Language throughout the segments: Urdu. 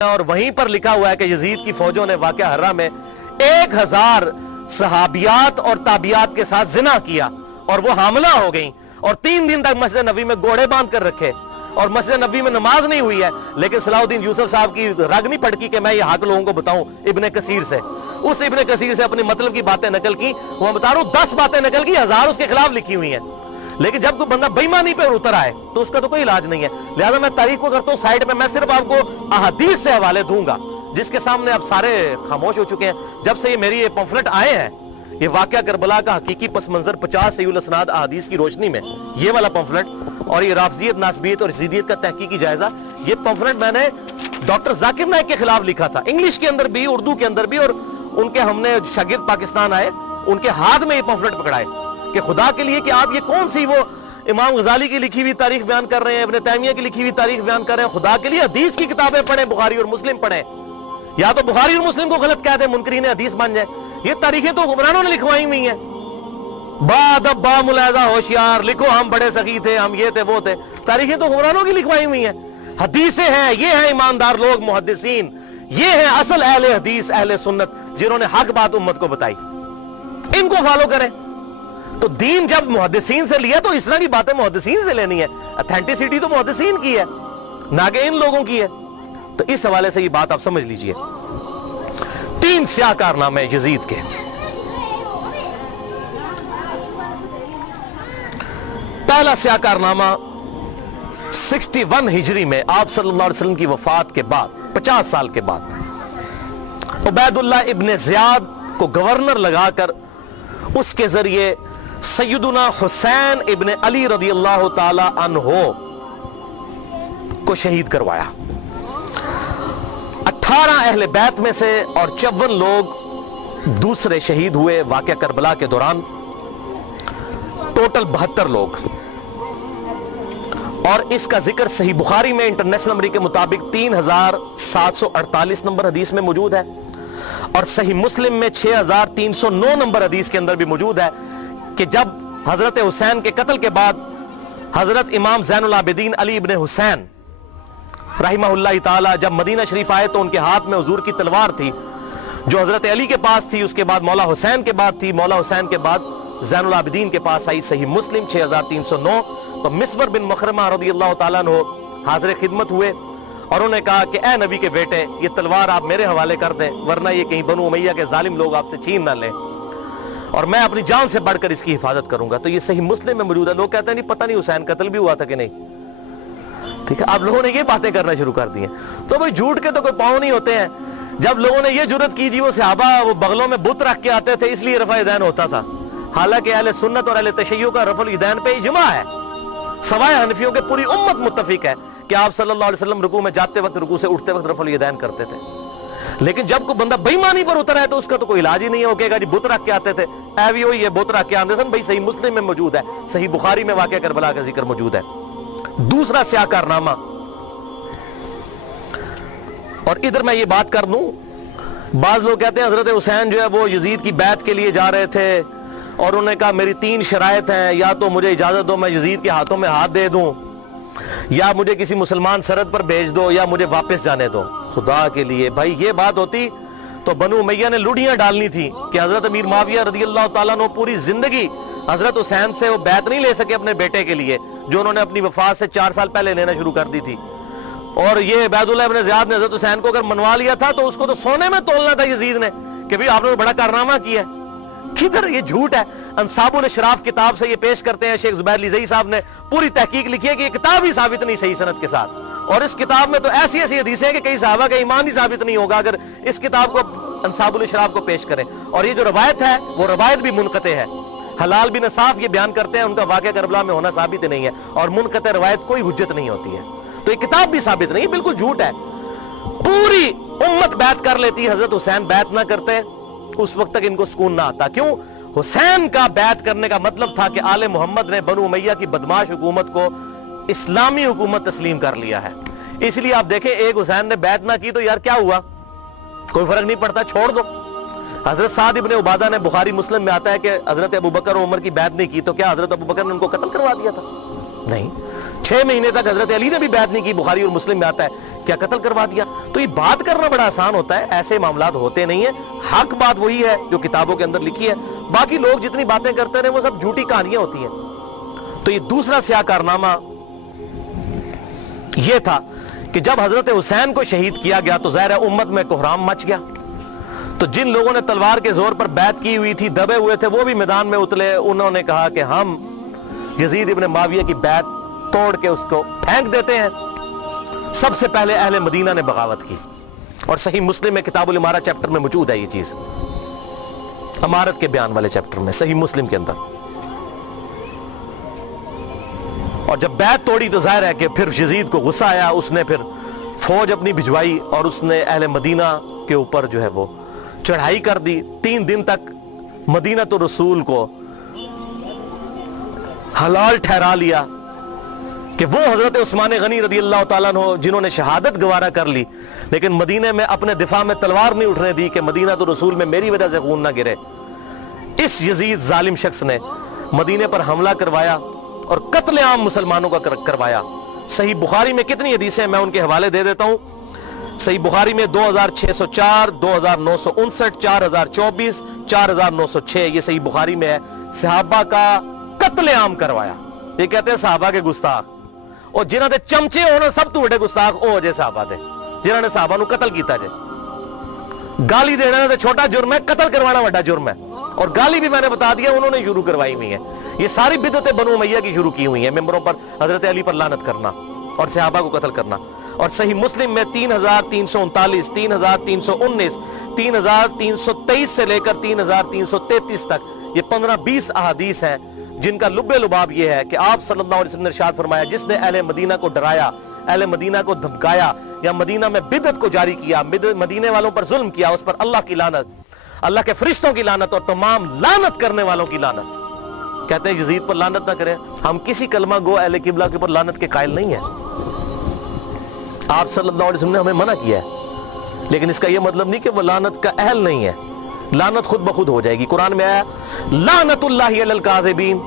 اور وہیں پر لکھا ہوا ہے کہ یزید کی فوجوں نے واقعہ ہرہ میں 1000 صحابیات اور تابعیات کے ساتھ زنا کیا اور وہ حاملہ ہو گئیں اور 3 دن تک مسجد نبوی میں گھوڑے باندھ کر رکھے اور مسجد نبوی میں نماز نہیں ہوئی ہے. لیکن صلاح الدین یوسف صاحب کی رگ نہیں پھٹکی کہ میں یہ حق لوگوں کو بتاؤں ابن کثیر سے. اس ابن کثیر سے اپنی مطلب کی باتیں نقل کی. وہ بتا رہا ہوں 10 باتیں نقل کی, 1000 اس کے خلاف لکھی ہوئی ہیں. لیکن جب کوئی بندہ بے ایمانی پہ اتر آئے تو اس کا تو کوئی علاج نہیں ہے. لہذا میں تاریخ کو کرتا ہوں سائیڈ پہ, میں صرف آپ کو احادیث سے حوالے دوں گا جس کے سامنے اب سارے خاموش ہو چکے ہیں. جب سے یہ میری یہ پمفلٹ آئے ہیں, یہ واقعہ کربلا کا حقیقی پس منظر 50 صحیح الاسناد احادیث کی روشنی میں, یہ والا پمفلٹ اور یہ رافضیت, ناسبیت اور یزیدیت کا تحقیقی جائزہ, یہ پمفلٹ میں نے ڈاکٹر ذاکر نائک کے خلاف لکھا تھا, انگلش کے اندر بھی اردو کے اندر بھی. اور ان کے ہم نے شاگرد پاکستان آئے, ان کے ہاتھ میں یہ پمفلٹ پکڑائے کہ خدا کے لیے کہ آپ یہ کون سی وہ امام غزالی کی لکھی ہوئی تاریخ بیان کر رہے ہیں, ابن تیمیہ کی لکھی ہوئی تاریخ بیان کر رہے ہیں. خدا کے لیے حدیث کی کتابیں پڑھیں, بخاری اور مسلم پڑھیں, یا تو بخاری اور مسلم کو غلط کہہ دیں, منکرین حدیث بن جائے. یہ تاریخیں تو حکمرانوں نے لکھوائی ہوئی ہیں. با با ملاحظہ ہوشیار لکھو ہم بڑے سخی تھے, ہم یہ تھے وہ تھے. تاریخیں تو حکمرانوں کی لکھوائی ہوئی ہیں. حدیثیں ہیں, یہ ہیں ایماندار لوگ محدثین, یہ ہیں اصل اہل حدیث اہل سنت جنہوں نے حق بات امت کو بتائی. ان کو فالو کریں. تو دین جب محدثین سے لیا تو اس طرح کی باتیں محدثین سے لینی ہے. اتھینٹسٹی تو محدثین کی ہے نہ کہ ان لوگوں کی ہے. تو اس حوالے سے یہ بات آپ سمجھ لیجئے. 3 سیاہ کارنامے یزید کے. پہلا سیاہ کارنامہ 61 ہجری میں آپ صلی اللہ علیہ وسلم کی وفات کے بعد 50 سال کے بعد عبید اللہ ابن زیاد کو گورنر لگا کر اس کے ذریعے سیدنا حسین ابن علی رضی اللہ تعالی عنہ کو شہید کروایا. 18 اہل بیت میں سے اور 54 لوگ دوسرے شہید ہوئے واقعہ کربلا کے دوران. ٹوٹل 72 لوگ. اور اس کا ذکر صحیح بخاری میں انٹرنیشنل نمبر کے مطابق 3748 نمبر حدیث میں موجود ہے, اور صحیح مسلم میں 6309 نمبر حدیث کے اندر بھی موجود ہے کہ جب حضرت حسین کے قتل کے بعد حضرت امام زین العابدین علی ابن حسین رحمہ اللہ تعالی جب مدینہ شریف آئے تو ان کے ہاتھ میں حضور کی تلوار تھی جو حضرت علی کے پاس تھی, اس کے بعد مولا حسین کے بعد تھی, مولا حسین کے بعد زین العابدین کے پاس آئی. صحیح مسلم 6309. تو مسور بن مخرمہ رضی اللہ تعالیٰ عنہ حاضر خدمت ہوئے اور انہوں نے کہا کہ اے نبی کے بیٹے, یہ تلوار آپ میرے حوالے کر دیں ورنہ یہ کہیں بنو امیہ کے ظالم لوگ آپ سے چھین نہ لیں, اور میں اپنی جان سے بڑھ کر اس کی حفاظت کروں گا. تو یہ صحیح مسلم میں موجود ہے. لوگ کہتے ہیں نہیں پتہ نہیں حسین قتل بھی ہوا تھا کہ نہیں. ٹھیک ہے, آپ لوگوں نے یہ باتیں کرنا شروع کر دی ہیں. تو بھئی جھوٹ کے تو کوئی پاؤں نہیں ہوتے ہیں. جب لوگوں نے یہ جرت کی جی وہ صحابہ وہ بغلوں میں بت رکھ کے آتے تھے اس لیے رفع یدین ہوتا تھا, حالانکہ اہل سنت اور اہل تشیع کا رفع الیدین پہ اجماع ہے. سوائے حنفیوں کے پوری امت متفق ہے کہ آپ صلی اللہ علیہ وسلم رکوع میں جاتے وقت رکوع سے اٹھتے وقت رفع الیدین کرتے تھے. لیکن جب کوئی بندہ بے ایمانی پر اتر ہے تو اس کا تو کوئی علاج ہی نہیں ہے. وہ کہے گا جی بت رکھ کے آتے تھے, اے بھی ہوئی یہ بت رکھ کے آتے سن. بھائی صحیح مسلم میں موجود ہے, صحیح بخاری میں واقعہ کربلا کا ذکر موجود ہے. دوسرا سیاہ کارنامہ, اور ادھر میں یہ بات کر دوں, بعض لوگ کہتے ہیں حضرت حسین جو ہے وہ یزید کی بیعت کے لیے جا رہے تھے اور انہوں نے کہا میری 3 شرائط ہیں, یا تو مجھے اجازت دو میں یزید کے ہاتھوں میں ہاتھ دے دوں, یا مجھے کسی مسلمان سرحد پر بھیج دو, یا مجھے واپس جانے دو. خدا کے لیے بھائی یہ بات ہوتی تو بنو امیہ نے لوڑیاں ڈالنی تھی کہ حضرت امیر معاویہ رضی اللہ تعالیٰ عنہ پوری زندگی حضرت حسین سے وہ بیعت نہیں لے سکے اپنے بیٹے کے لیے جو انہوں نے اپنی وفات سے 4 سال پہلے لینا شروع کر دی تھی. اور یہ عبید اللہ ابن زیاد نے حضرت حسین کو اگر منوا لیا تھا تو اس کو تو سونے میں تولنا تھا یزید نے کہ بھی آپ نے بڑا کارنامہ کیا ہے. کدھر یہ جھوٹ ہے. انصاب الاشراف کتاب سے یہ پیش کرتے ہیں, شیخ زبیر لیزئی صاحب نے پوری تحقیق لکھی ہے کہ یہ کتاب ہی ثابت نہیں صحیح سند کے ساتھ, اور اس کتاب میں تو ایسی ایسی حدیثیں ہیں کہ کئی صحابہ کا ایمان ہی ثابت نہیں ہوگا اگر اس کتاب کو انصاب الاشراف کو پیش کریں. اور یہ جو روایت ہے وہ روایت بھی منقطع ہے. حلال بن صاف یہ بیان کرتے ہیں ان کا واقعہ کربلا میں ہونا ثابت نہیں ہے, اور منقطع روایت کوئی حجت نہیں ہوتی ہے. تو یہ کتاب بھی ثابت نہیں, بالکل جھوٹ ہے. پوری امت بیعت کر لیتی, حضرت حسین بیعت نہ کرتے اس وقت تک ان کو سکون نہ آتا. کیوں؟ حسین کا بیعت کرنے کا مطلب تھا کہ آل محمد نے بنو امیہ کی بدماش حکومت کو اسلامی حکومت تسلیم کر لیا ہے. اس لیے آپ دیکھیں ایک حسین نے بیعت نہ کی تو یار کیا ہوا, کوئی فرق نہیں پڑتا, چھوڑ دو. حضرت سعد ابن عبادہ نے بخاری مسلم میں آتا ہے کہ حضرت ابوبکر و عمر کی بیعت نہیں کی تو کیا حضرت ابوبکر نے ان کو قتل کروا دیا تھا؟ نہیں. 6 مہینے تک حضرت علی نے بھی بیعت نہیں کی, بخاری اور مسلم میں آتا ہے, کیا قتل کروا دیا. تو یہ بات کرنا بڑا آسان ہوتا ہے, ایسے معاملات ہوتے نہیں ہیں. حق بات وہی ہے جو کتابوں کے اندر لکھی ہے, باقی لوگ جتنی باتیں کرتے رہے وہ سب جھوٹی کہانیاں ہوتی ہیں. تو یہ دوسرا سیاہ کارنامہ یہ تھا کہ جب حضرت حسین کو شہید کیا گیا تو ظاہر ہے امت میں کوہرام مچ گیا. تو جن لوگوں نے تلوار کے زور پر بیعت کی ہوئی تھی, دبے ہوئے تھے, وہ بھی میدان میں اترے. انہوں نے کہا کہ ہم یزید ابن معاویہ کی بیعت توڑ کے اس کو پھینک دیتے ہیں. سب سے پہلے اہل مدینہ نے بغاوت کی, اور صحیح مسلم میں کتاب الامارہ چیپٹر میں موجود ہے یہ چیز, امارت کے بیان والے چیپٹر میں صحیح مسلم کے اندر. اور جب بیعت توڑی تو ظاہر ہے کہ پھر یزید کو غصہ آیا, اس نے پھر فوج اپنی بھجوائی اور اس نے اہل مدینہ کے اوپر جو ہے وہ چڑھائی کر دی. 3 دن تک مدینہ تو رسول کو حلال ٹھہرا لیا کہ وہ حضرت عثمان غنی رضی اللہ تعالیٰ عنہ جنہوں نے شہادت گوارا کر لی, لیکن مدینہ میں اپنے دفاع میں تلوار نہیں اٹھنے دی کہ مدینہ تو رسول میں میری وجہ سے خون نہ گرے. اس یزید ظالم شخص نے مدینہ پر حملہ کروایا اور قتل عام مسلمانوں کا کروایا. صحیح بخاری میں کتنی حدیثیں میں ان کے حوالے دے دیتا ہوں. صحیح بخاری میں 2604, 2959, 4024, 4906, یہ صحیح بخاری میں ہے. صحابہ کا قتل عام کروایا. یہ کہتے ہیں صحابہ کے گستاخ, اور جنہاں دے چمچے ہونا سب تو بڑے گستاخ او جے صحابہ دے, جنہاں نے صحابہ نو قتل کیتا جے. گالی دینا تے چھوٹا جرم ہے, قتل کروانا بڑا جرم ہے. اور گالی بھی میں نے بتا دیا انہوں نے شروع کروائی ہوئی ہے. یہ ساری بدعتیں بنو امیہ کی شروع کی ہوئی ہیں, ممبروں پر حضرت علی پر لعنت کرنا اور صحابہ کو قتل کرنا. اور صحیح مسلم میں 3339, 3319, 3323 سے لے کر 3333 تک یہ 15-20 احادیث ہیں جن کا لب لباب یہ ہے کہ آپ صلی اللہ علیہ وسلم نے ارشاد فرمایا, جس نے اہل مدینہ کو ڈرایا, اہل مدینہ کو دھمکایا, یا مدینہ میں بدعت کو جاری کیا, مدینہ والوں پر ظلم کیا, اس پر اللہ کی لعنت, اللہ کے فرشتوں کی لعنت اور تمام لعنت کرنے والوں کی لعنت. کہتے ہیں یزید پر لعنت نہ کریں. ہم کسی کلمہ گو اہل قبلہ کے اوپر لعنت کے قائل نہیں ہیں. آپ صلی اللہ علیہ وسلم نے ہمیں منع کیا ہے, لیکن اس کا یہ مطلب نہیں کہ وہ لعنت کا اہل نہیں ہے. لعنت خود بخود ہو جائے گی. قرآن میں آیا لعنت اللہ علی الکاذبین,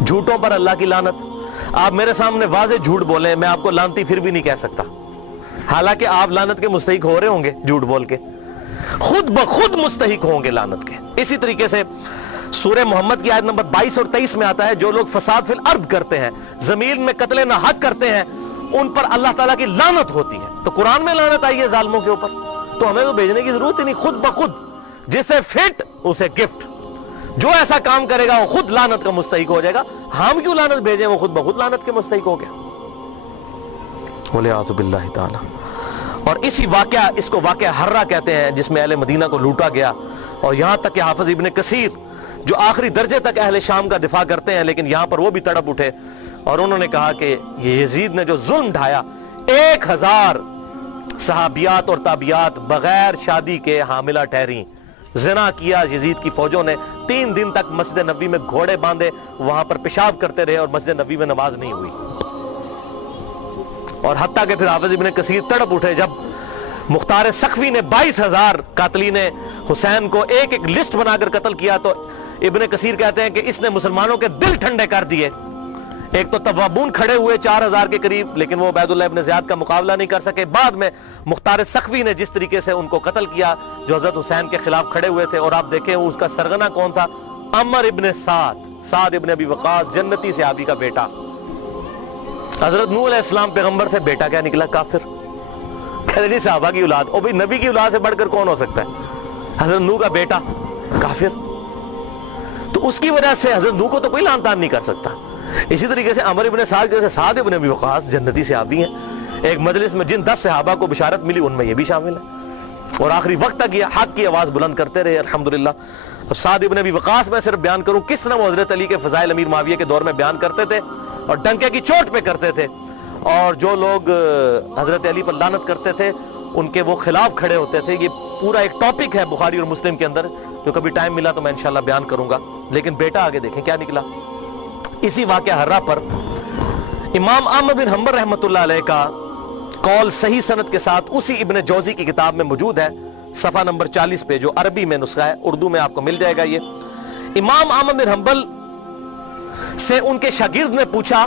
جھوٹوں پر اللہ کی لعنت. آپ میرے سامنے واضح جھوٹ بولیں, میں آپ کو لعنتی پھر بھی نہیں کہہ سکتا, حالانکہ آپ لعنت کے مستحق ہو رہے ہوں گے. جھوٹ بول کے خود بخود مستحق ہوں گے لعنت کے. اسی طریقے سے سورہ محمد کی آیت نمبر 22 اور 23 میں آتا ہے, جو لوگ فساد فی الارض کرتے ہیں, زمین میں قتل ناحق کرتے ہیں, ان پر اللہ تعالیٰ کی لعنت ہوتی ہے. تو قرآن میں لعنت آئی ہے ظالموں کے اوپر, تو ہمیں تو بھیجنے کی ضرورت ہی نہیں. خود بخود جسے فٹ اسے گفٹ, جو ایسا کام کرے گا وہ خود لعنت کا مستحق ہو جائے گا. ہم کیوں لعنت بھیجیں, وہ خود بخود لعنت کے مستحق ہو گیا. وَلِعَاذُ بِاللَّهِ تعالی. اور اسی واقعہ, اس کو واقعہ حرہ کہتے ہیں, جس میں اہل مدینہ کو لوٹا گیا. اور یہاں تک کہ حافظ ابن کثیر جو آخری درجے تک اہل شام کا دفاع کرتے ہیں, لیکن یہاں پر وہ بھی تڑپ اٹھے اور انہوں نے کہا کہ یہ یزید نے جو ظلم ڈھایا, 1000 صحابیات اور تابعیات بغیر شادی کے حاملہ ٹھہریں. زنا کیا یزید کی فوجوں نے. 3 دن تک مسجد نبوی میں گھوڑے باندھے, وہاں پر پیشاب کرتے رہے, اور مسجد نبوی میں نماز نہیں ہوئی. اور حتیٰ کہ پھر حافظ ابن کثیر تڑپ اٹھے جب مختار سقفی نے 22,000 قاتلین حسین کو ایک ایک لسٹ بنا کر قتل کیا, تو ابن کثیر کہتے ہیں کہ اس نے مسلمانوں کے دل ٹھنڈے کر دیے. ایک تو توابون کھڑے ہوئے 4000 کے قریب, لیکن وہ عبید اللہ ابن زیاد کا مقابلہ نہیں کر سکے. بعد میں مختار سقفی نے جس طریقے سے ان کو قتل کیا جو حضرت حسین کے خلاف کھڑے ہوئے تھے, اور آپ دیکھیں اس کا سرغنہ کون تھا, عمر ابن سعد ابن ابی وقاص, جنتی صحابی کا بیٹا. حضرت نوح علیہ السلام پیغمبر سے بیٹا کیا نکلا, کافر. کہتے نہیں صحابہ کی اولاد, او بھئی نبی کی اولاد سے بڑھ کر کون ہو سکتا ہے, حضرت نوح کا بیٹا کافر. تو اس کی وجہ سے حضرت نوح کو تو کوئی لعن طعن نہیں کر سکتا. اسی طریقے سے عمر ابن سعد جیسے سعد ابن ابی وقاص جنتی صحابی ہیں. ایک مجلس میں جن 10 صحابہ کو بشارت ملی ان میں یہ بھی شامل ہے, اور آخری وقت تک یہ حق کی آواز بلند کرتے رہے الحمدللہ. اب سعد ابن ابی وقاص میں صرف بیان کروں کس طرح وہ حضرت علی کے فضائل امیر معاویہ کے دور میں بیان کرتے تھے اور ڈنکے کی چوٹ پہ کرتے تھے, اور جو لوگ حضرت علی پر لعنت کرتے تھے ان کے وہ خلاف کھڑے ہوتے تھے. یہ پورا ایک ٹاپک ہے بخاری اور مسلم کے اندر, جو کبھی ٹائم ملا تو میں انشاءاللہ بیان کروں گا. لیکن بیٹا آگے دیکھیں کیا نکلا. اسی واقعہ حرہ پر امام احمد بن حنبل رحمۃ اللہ علیہ کا قول صحیح سند کے ساتھ اسی ابن جوزی کی کتاب میں موجود ہے, صفحہ نمبر 40 پہ, جو عربی میں نسخہ ہے, اردو میں آپ کو مل جائے گا. یہ امام احمد بن حنبل سے ان کے شاگرد نے پوچھا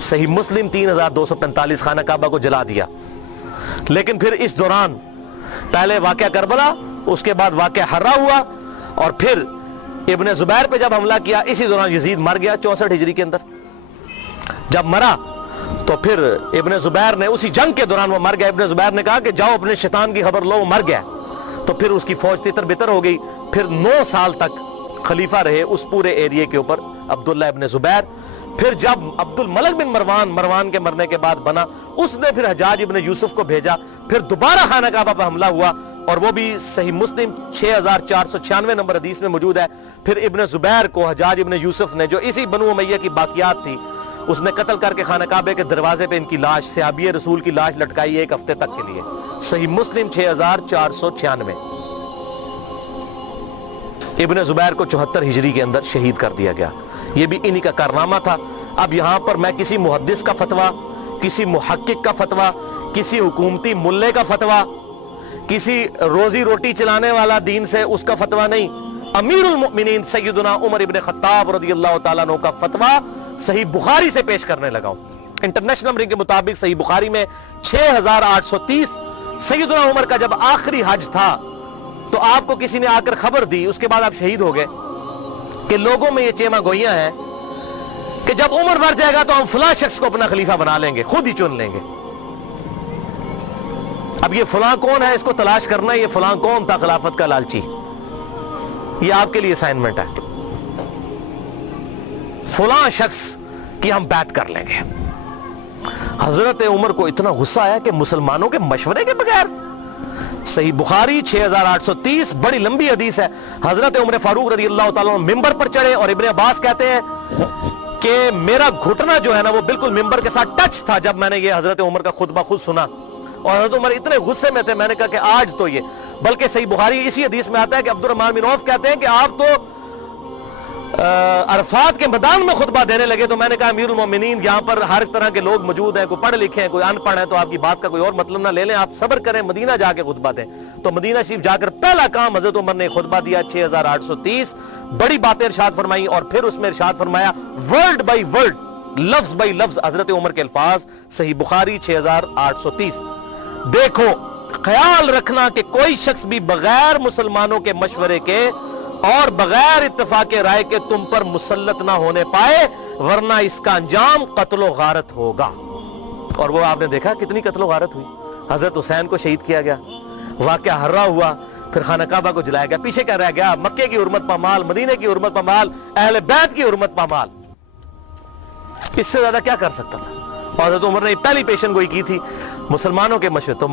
صحیح مسلم 3245 خانہ کعبہ کو جلا دیا. لیکن پھر اس دوران پہلے واقعہ کربلا, اس کے بعد واقعہ حرہ ہوا, اور پھر ابن زبیر پہ جب حملہ کیا اسی دوران یزید مر گیا 64 ہجری کے اندر. جب مرا تو پھر ابن زبیر نے اسی جنگ کے دوران وہ مر گیا. ابن زبیر نے کہا کہ جاؤ اپنے شیطان کی خبر لو, وہ مر گیا. تو پھر اس کی فوج تتر بتر ہو گئی. پھر 9 سال تک خلیفہ رہے اس پورے ایریے کے اوپر عبداللہ ابن زبیر. پھر جب عبد الملک بن مروان کے مرنے کے بعد بنا, اس نے پھر حجاج ابن یوسف کو بھیجا. پھر دوبارہ خانہ کعبہ پر حملہ ہوا, اور وہ بھی صحیح مسلم 6496 نمبر حدیث میں موجود ہے. پھر ابن زبیر کو حجاج ابن یوسف نے, جو اسی بنو امیہ کی باقیات تھی, اس نے قتل کر کے خانہ کعبہ کے دروازے پہ ان کی لاش, صحابی رسول کی لاش لٹکائی 1 ہفتے تک کے لیے. صحیح مسلم 6496. ابن زبیر کو 74 ہجری کے اندر شہید کر دیا گیا. یہ بھی انہی کا کارنامہ تھا. اب یہاں پر میں کسی محدث کا فتویٰ, کسی محقق کا فتویٰ, کسی حکومتی ملے کا فتویٰ, کسی روزی روٹی چلانے والا دین سے اس کا فتویٰ نہیں, امیر المؤمنین سیدنا عمر ابن خطاب رضی اللہ تعالیٰ عنہ کا فتویٰ صحیح بخاری سے پیش کرنے لگا ہوں. انٹرنیشنل نمبرنگ کے مطابق صحیح بخاری میں 6830. سیدنا عمر کا جب آخری حج تھا تو آپ کو کسی نے آ کر خبر دی, اس کے بعد آپ شہید ہو گئے, کہ لوگوں میں یہ چیما گوئیاں ہیں کہ جب عمر مر جائے گا تو ہم فلاں شخص کو اپنا خلیفہ بنا لیں گے, خود ہی چن لیں گے. اب یہ فلاں کون ہے, اس کو تلاش کرنا ہے. یہ فلاں کون تھا خلافت کا لالچی, یہ آپ کے لیے اسائنمنٹ ہے. فلاں شخص کی ہم بیعت کر لیں گے. حضرت عمر کو اتنا غصہ آیا کہ مسلمانوں کے مشورے کے بغیر. صحیح بخاری 6830, بڑی لمبی حدیث ہے. حضرت عمر فاروق رضی اللہ تعالیٰ عنہ ممبر پر چڑھے, اور ابن عباس کہتے ہیں کہ میرا گھٹنا جو ہے نا وہ بالکل ممبر کے ساتھ ٹچ تھا جب میں نے یہ حضرت عمر کا خطبہ خود سنا. اور حضرت عمر اتنے غصے میں تھے, میں نے کہا کہ آج تو یہ, بلکہ صحیح بخاری اسی حدیث میں آتا ہے کہ عبد الرحمن بن عوف کہتے ہیں کہ آپ تو عرفات کے میدان میں خطبہ دینے لگے. تو میں نے کہا امیر المومنین یہاں پر ہر طرح کے لوگ موجود ہیں, کوئی پڑھ لکھے ہیں, کوئی ان پڑھ ہے, تو آپ کی بات کا کوئی اور مطلب نہ لے لیں, آپ صبر کریں, مدینہ جا کے خطبہ دیں. تو مدینہ شریف جا کر پہلا کام حضرت عمر نے خطبہ دیا 6830, بڑی باتیں ارشاد فرمائی. اور پھر اس میں ارشاد فرمایا ورڈ بائی ورڈ, لفظ بائی لفظ حضرت عمر کے الفاظ. صحیح بخاری 6830. دیکھو, خیال رکھنا کہ کوئی شخص بھی بغیر مسلمانوں کے مشورے کے اور بغیر اتفاق رائے کے تم پر مسلط نہ ہونے پائے, ورنہ اس کا انجام قتل و غارت ہوگا. اور وہ آپ نے دیکھا کتنی قتل و غارت ہوئی. حضرت حسین کو شہید کیا گیا, واقعہ حرہ ہوا, پھر خانہ کعبہ کو جلایا گیا. پیچھے کیا رہ گیا؟ مکے کی حرمت پامال, مدینے کی حرمت پامال, اہل بیت کی حرمت پامال. اس سے زیادہ کیا کر سکتا تھا؟ اور حضرت عمر نے پہلی پیشن گوئی کی تھی مسلمانوں کے مشورے. تو